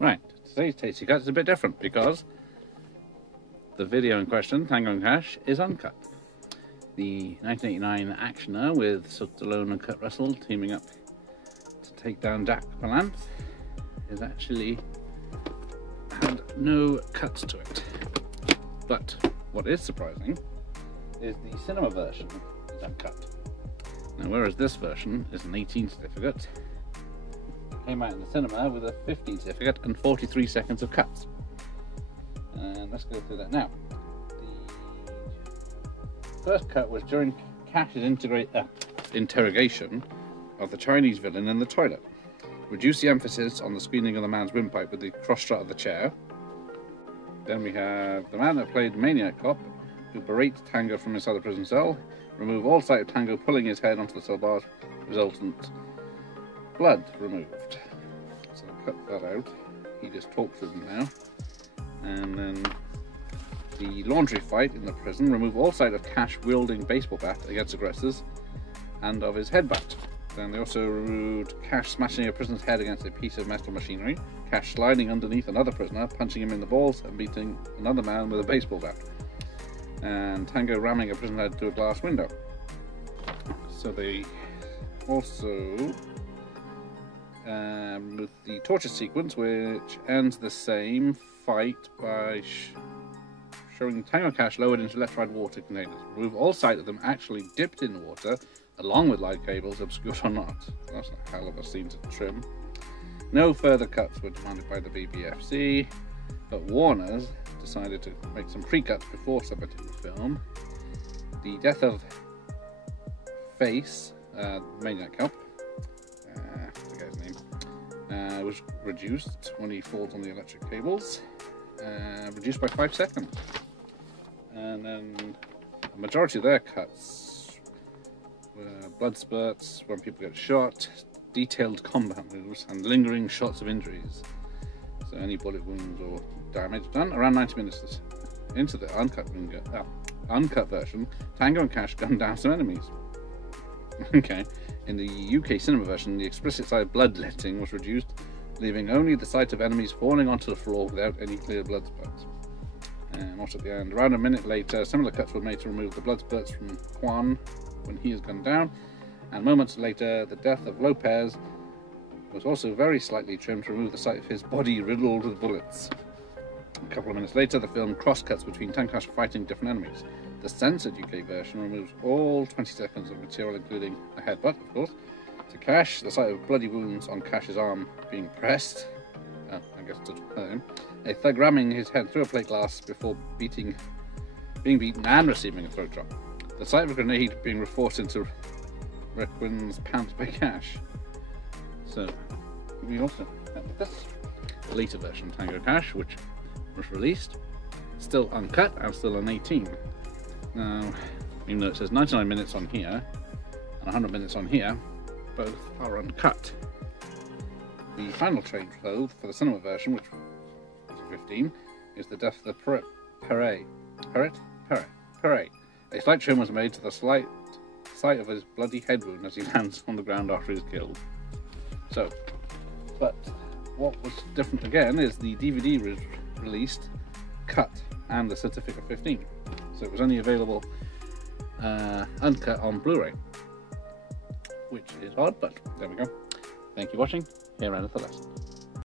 Right, today's Tasty Cut is a bit different because the video in question, Tango and Cash, is uncut. The 1989 actioner with Stallone and Kurt Russell teaming up to take down Jack Palance is actually had no cuts to it. But what is surprising is the cinema version is uncut. Now, whereas this version is an 18 certificate, came out in the cinema with a 15 certificate and 43 seconds of cuts. And let's go through that now. The first cut was during Cash's interrogation of the Chinese villain in the toilet. Reduce the emphasis on the screening of the man's windpipe with the cross shot of the chair. Then we have the man that played Maniac Cop, who berates Tango from inside the prison cell. Remove all sight of Tango pulling his head onto the cell bars, resultant blood removed. So cut that out. He just talks with him now. And then the laundry fight in the prison. Remove all sight of Cash wielding baseball bat against aggressors and of his headbutt. Then they also removed Cash smashing a prisoner's head against a piece of metal machinery. Cash sliding underneath another prisoner, punching him in the balls and beating another man with a baseball bat. And Tango ramming a prisoner head through a glass window. So they also with the torture sequence, which ends the same fight by showing Tango and Cash lowered into electrified water containers. Remove all sight of them actually dipped in the water, along with light cables, obscured or not. That's a hell of a scene to trim. No further cuts were demanded by the BBFC, but Warner's decided to make some pre-cuts before submitting the film. The death of Face, Maniac Cop, I forget his name, was reduced when he falls on the electric cables, reduced by 5 seconds. And then a majority of their cuts were blood spurts when people get shot, detailed combat moves, and lingering shots of injuries. So any bullet wounds or damage done. Around 90 minutes into the uncut version, Tango and Cash gunned down some enemies. Okay, in the UK cinema version, the explicit side of bloodletting was reduced, leaving only the sight of enemies falling onto the floor without any clear blood spurts. And also at the end, around a minute later, similar cuts were made to remove the blood spurts from Juan when he is gunned down, and moments later, the death of Lopez was also very slightly trimmed to remove the sight of his body riddled with bullets. A couple of minutes later, the film cross-cuts between Tango and Cash fighting different enemies. The censored UK version removes all 20 seconds of material, including a headbutt, of course. To Cash, the sight of bloody wounds on Cash's arm being pressed, I guess to hurt him, a thug ramming his head through a plate glass before being beaten and receiving a throat drop. The sight of a grenade being forced into Requin's pants by Cash. So, we also have this later version of Tango and Cash, which was released, still uncut and still an 18. Now, even though it says 99 minutes on here and 100 minutes on here, both are uncut. The final trade though for the cinema version, which is 15, is the death of the Perret. A slight trim was made to the slight sight of his bloody head wound as he lands on the ground after he's killed. So, but what was different again is the DVD released cut and the certificate 15. So it was only available uncut on Blu-ray, which is odd, but there we go. Thank you for watching. Here endeth the lesson.